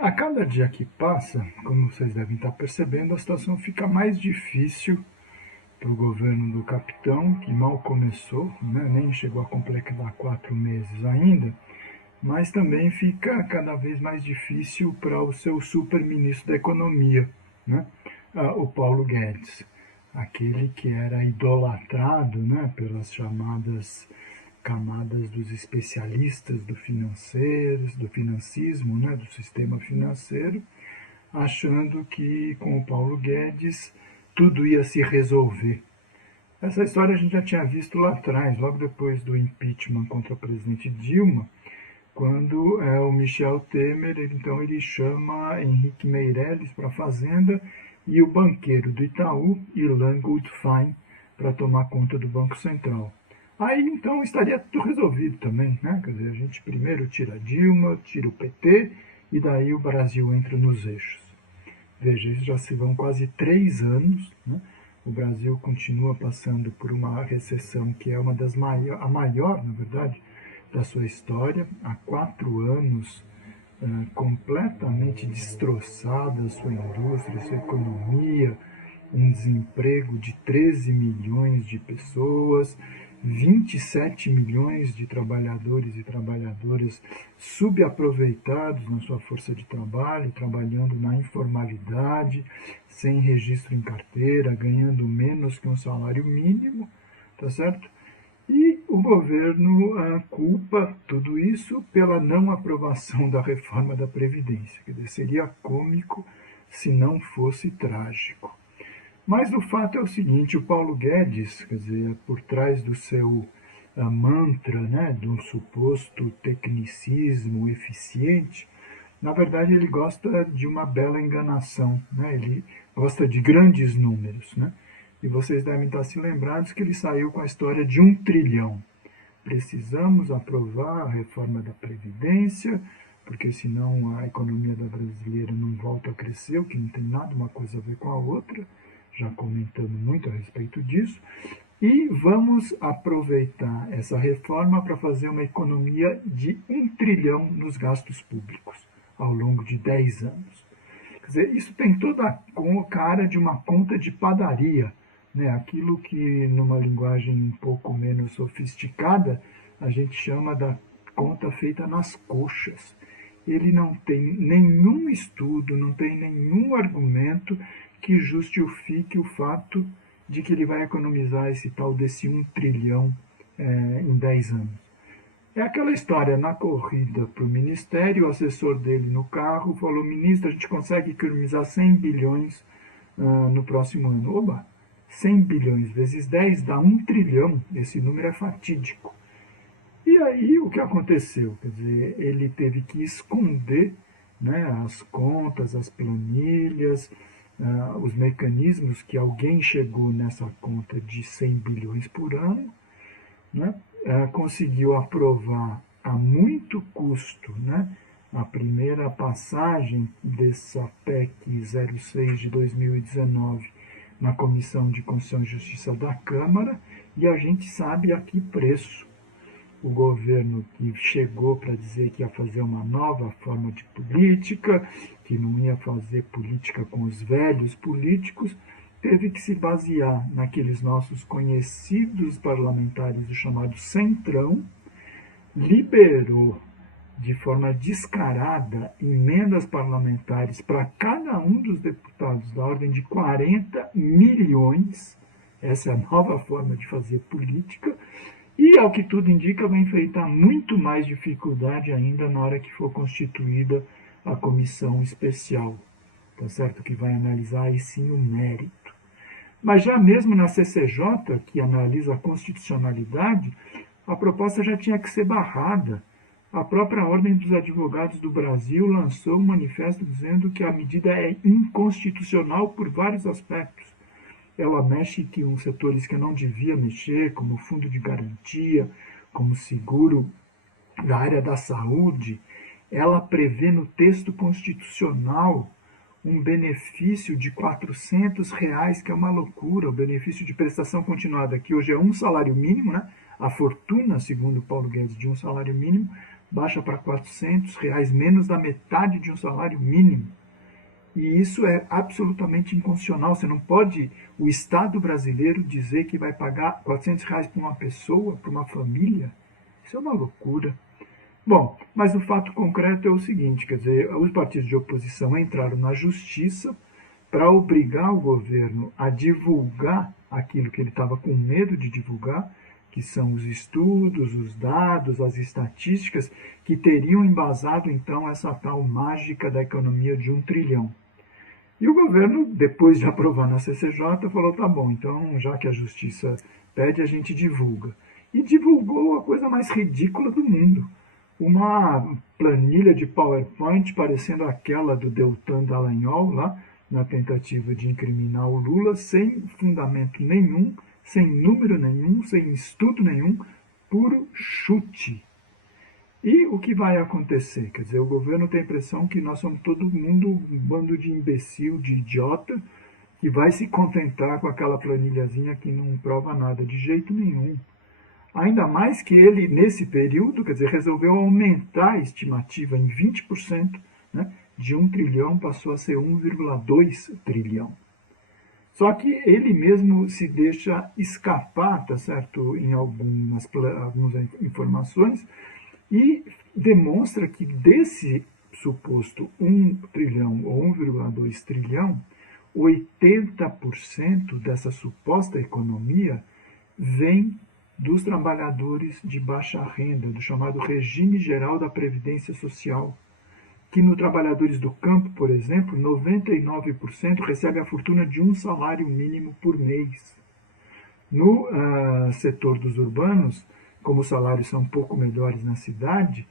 A cada dia que passa, como vocês devem estar percebendo, a situação fica mais difícil para o governo do capitão, que mal começou, né? Nem chegou a completar 4 meses ainda, mas também fica cada vez mais difícil para o seu super-ministro da Economia, né? O Paulo Guedes, aquele que era idolatrado, né, pelas chamadas camadas dos especialistas do financismo, né, do sistema financeiro, achando que com o Paulo Guedes tudo ia se resolver. Essa história a gente já tinha visto lá atrás, logo depois do impeachment contra a presidente Dilma, quando o Michel Temer, então ele chama Henrique Meirelles para a Fazenda e o banqueiro do Itaú, Ilan Goldfein, para tomar conta do Banco Central. Aí então estaria tudo resolvido também, né? Quer dizer, a gente primeiro tira a Dilma, tira o PT e daí o Brasil entra nos eixos. Veja, já se vão quase 3 anos, né? O Brasil continua passando por uma recessão que é uma das a maior, na verdade, da sua história. Há 4 anos completamente destroçada a sua indústria, a sua economia, um desemprego de 13 milhões de pessoas, 27 milhões de trabalhadores e trabalhadoras subaproveitados na sua força de trabalho, trabalhando na informalidade, sem registro em carteira, ganhando menos que um salário mínimo, tá certo? E o governo culpa tudo isso pela não aprovação da reforma da Previdência. Quer dizer, seria cômico se não fosse trágico. Mas o fato é o seguinte, o Paulo Guedes, quer dizer, por trás do seu mantra, né, de um suposto tecnicismo eficiente, na verdade ele gosta de uma bela enganação, né, ele gosta de grandes números, né, e vocês devem estar se lembrados que ele saiu com a história de 1 trilhão. Precisamos aprovar a reforma da Previdência, porque senão a economia da brasileira não volta a crescer, o que não tem nada uma coisa a ver com a outra, já comentamos muito a respeito disso, e vamos aproveitar essa reforma para fazer uma economia de 1 trilhão nos gastos públicos ao longo de 10 anos. Quer dizer, isso tem toda a cara de uma conta de padaria, né? Aquilo que numa linguagem um pouco menos sofisticada a gente chama da conta feita nas coxas. Ele não tem nenhum estudo, não tem nenhum argumento que justifique o fato de que ele vai economizar esse tal desse 1 trilhão em 10 anos. É aquela história, na corrida para o Ministério, o assessor dele no carro falou, ministro, a gente consegue economizar 100 bilhões no próximo ano. Oba, 100 bilhões vezes 10 dá 1 trilhão, esse número é fatídico. E aí o que aconteceu? Quer dizer, ele teve que esconder, né, as contas, as planilhas, os mecanismos que alguém chegou nessa conta de 100 bilhões por ano, né, conseguiu aprovar a muito custo, né, a primeira passagem dessa PEC 06 de 2019 na Comissão de Constituição e Justiça da Câmara, e a gente sabe a que preço. O governo que chegou para dizer que ia fazer uma nova forma de política, que não ia fazer política com os velhos políticos, teve que se basear naqueles nossos conhecidos parlamentares do chamado Centrão, liberou de forma descarada emendas parlamentares para cada um dos deputados da ordem de 40 milhões, essa é a nova forma de fazer política, e, ao que tudo indica, vai enfrentar muito mais dificuldade ainda na hora que for constituída a comissão especial, tá certo? Que vai analisar aí sim o mérito. Mas já mesmo na CCJ, que analisa a constitucionalidade, a proposta já tinha que ser barrada. A própria Ordem dos Advogados do Brasil lançou um manifesto dizendo que a medida é inconstitucional por vários aspectos. Ela mexe com setores que não devia mexer, como fundo de garantia, como seguro da área da saúde. Ela prevê no texto constitucional um benefício de R$ 400, que é uma loucura, o benefício de prestação continuada, que hoje é um salário mínimo, né? A fortuna, segundo Paulo Guedes, de um salário mínimo, baixa para R$ 400, menos da metade de um salário mínimo. E isso é absolutamente inconstitucional. Você não pode, o Estado brasileiro, dizer que vai pagar R$ 400 para uma pessoa, para uma família. Isso é uma loucura. Bom, mas o fato concreto é o seguinte, quer dizer, os partidos de oposição entraram na justiça para obrigar o governo a divulgar aquilo que ele estava com medo de divulgar, que são os estudos, os dados, as estatísticas, que teriam embasado então essa tal mágica da economia de 1 trilhão. E o governo, depois de aprovar na CCJ, falou, tá bom, então já que a justiça pede, a gente divulga. E divulgou a coisa mais ridícula do mundo. Uma planilha de PowerPoint parecendo aquela do Deltan Dallagnol, lá, na tentativa de incriminar o Lula, sem fundamento nenhum, sem número nenhum, sem estudo nenhum, puro chute. E o que vai acontecer? Quer dizer, o governo tem a impressão que nós somos todo mundo um bando de imbecil, de idiota, que vai se contentar com aquela planilhazinha que não prova nada de jeito nenhum. Ainda mais que ele, nesse período, quer dizer, resolveu aumentar a estimativa em 20%, né? De 1 trilhão passou a ser 1,2 trilhão. Só que ele mesmo se deixa escapar, tá certo, em algumas informações, e demonstra que desse suposto 1 trilhão ou 1,2 trilhão, 80% dessa suposta economia vem dos trabalhadores de baixa renda, do chamado Regime Geral da Previdência Social, que no trabalhadores do campo, por exemplo, 99% recebe a fortuna de um salário mínimo por mês. No setor dos urbanos, como os salários são um pouco melhores na cidade,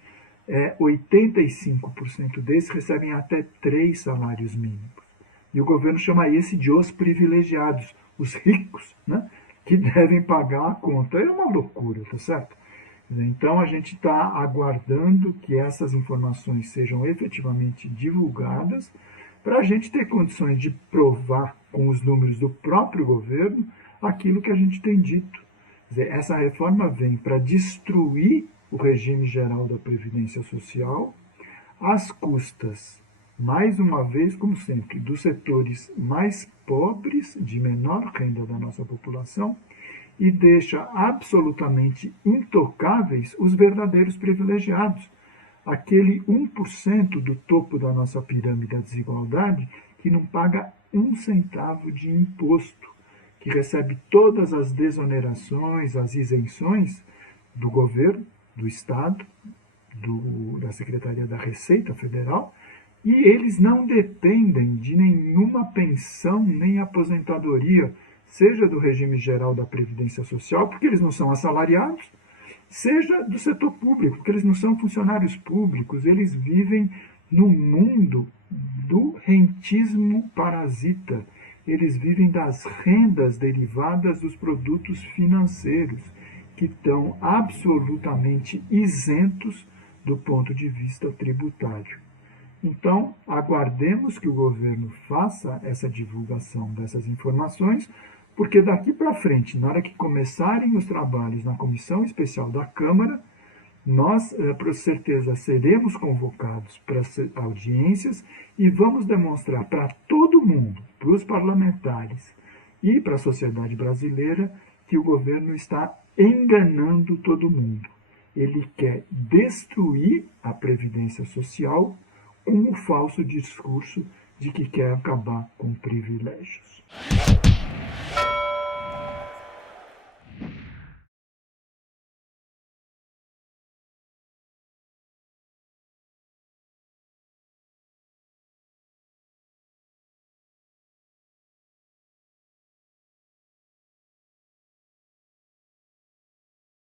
85% desses recebem até 3 salários mínimos. E o governo chama esse de os privilegiados, os ricos, né, que devem pagar a conta. É uma loucura, tá certo? Então a gente está aguardando que essas informações sejam efetivamente divulgadas para a gente ter condições de provar com os números do próprio governo aquilo que a gente tem dito. Quer dizer, essa reforma vem para destruir o regime geral da Previdência Social, às custas, mais uma vez, como sempre, dos setores mais pobres, de menor renda da nossa população, e deixa absolutamente intocáveis os verdadeiros privilegiados, aquele 1% do topo da nossa pirâmide da desigualdade que não paga 1 centavo de imposto, que recebe todas as desonerações, as isenções do governo, do Estado, da Secretaria da Receita Federal, e eles não dependem de nenhuma pensão nem aposentadoria, seja do regime geral da Previdência Social, porque eles não são assalariados, seja do setor público, porque eles não são funcionários públicos, eles vivem no mundo do rentismo parasita. Eles vivem das rendas derivadas dos produtos financeiros, que estão absolutamente isentos do ponto de vista tributário. Então, aguardemos que o governo faça essa divulgação dessas informações, porque daqui para frente, na hora que começarem os trabalhos na Comissão Especial da Câmara, nós, por certeza, seremos convocados para audiências e vamos demonstrar para todo mundo, para os parlamentares e para a sociedade brasileira, que o governo está enganando todo mundo. Ele quer destruir a Previdência Social com o falso discurso de que quer acabar com privilégios.